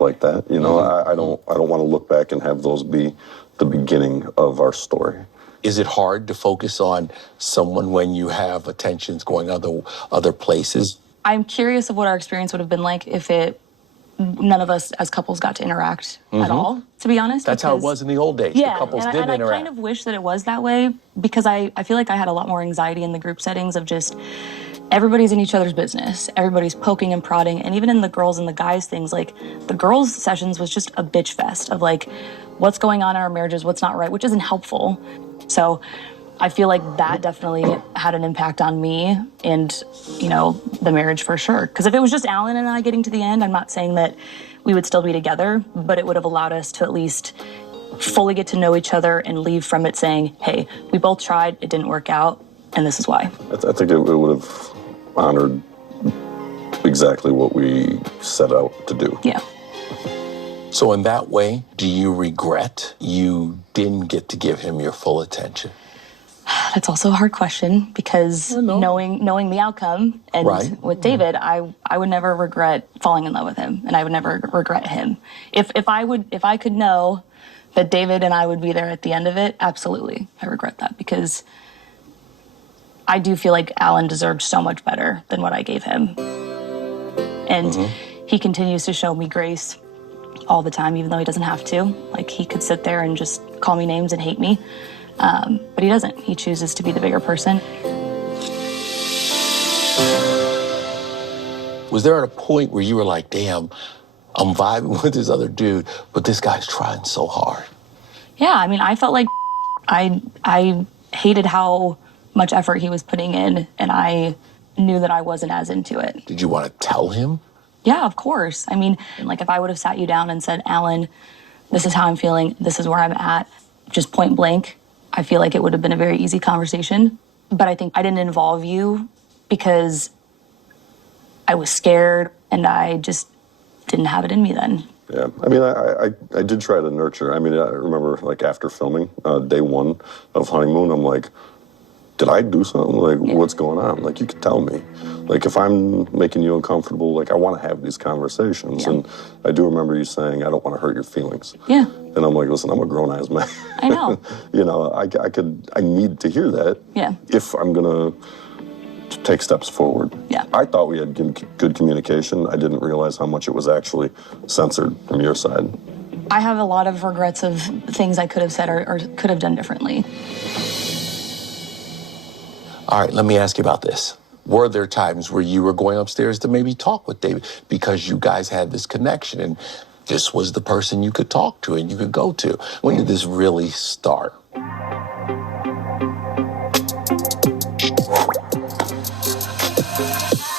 like that. You know, I don't want to look back and have those be the beginning of our story. Is it hard to focus on someone when you have attentions going other places? I'm curious of what our experience would have been like if none of us as couples got to interact at all, to be honest. That's how it was in the old days. Yeah, the couples did and interact. I kind of wish that it was that way because I feel like I had a lot more anxiety in the group settings of just everybody's in each other's business. Everybody's poking and prodding. And even in the girls and the guys things, like the girls sessions was just a bitch fest of like, what's going on in our marriages, what's not right, which isn't helpful. So I feel like that definitely had an impact on me and, you know, the marriage for sure. Because if it was just Alan and I getting to the end, I'm not saying that we would still be together, but it would have allowed us to at least fully get to know each other and leave from it saying, hey, we both tried, it didn't work out, and this is why. I think it would have honored exactly what we set out to do. Yeah. So in that way, do you regret you didn't get to give him your full attention? That's also a hard question because knowing the outcome and with David, I would never regret falling in love with him, and I would never regret him. If I could know that David and I would be there at the end of it, absolutely, I regret that because I do feel like Alan deserved so much better than what I gave him, and he continues to show me grace all the time, even though he doesn't have to. Like he could sit there and just call me names and hate me. But he doesn't. He chooses to be the bigger person. Was there a point where you were like, damn, I'm vibing with this other dude, but this guy's trying so hard? Yeah, I mean, I felt like I hated how much effort he was putting in, and I knew that I wasn't as into it. Did you want to tell him? Yeah, of course. I mean, like if I would have sat you down and said, Alan, this is how I'm feeling, this is where I'm at, just point blank, I feel like it would have been a very easy conversation. But I think I didn't involve you because I was scared and I just didn't have it in me then. Yeah, I mean, I did try to nurture. I mean, I remember like after filming, day one of honeymoon, I'm like, did I do something? Like, what's going on? Like, you could tell me. Like, if I'm making you uncomfortable, like, I want to have these conversations. And I do remember you saying, I don't want to hurt your feelings. Yeah. And I'm like, listen, I'm a grown-ass man. I know. You know, I need to hear that. Yeah. If I'm going to take steps forward. Yeah. I thought we had good communication. I didn't realize how much it was actually censored from your side. I have a lot of regrets of things I could have said or could have done differently. All right, let me ask you about this. Were there times where you were going upstairs to maybe talk with David because you guys had this connection and this was the person you could talk to and you could go to? When did this really start?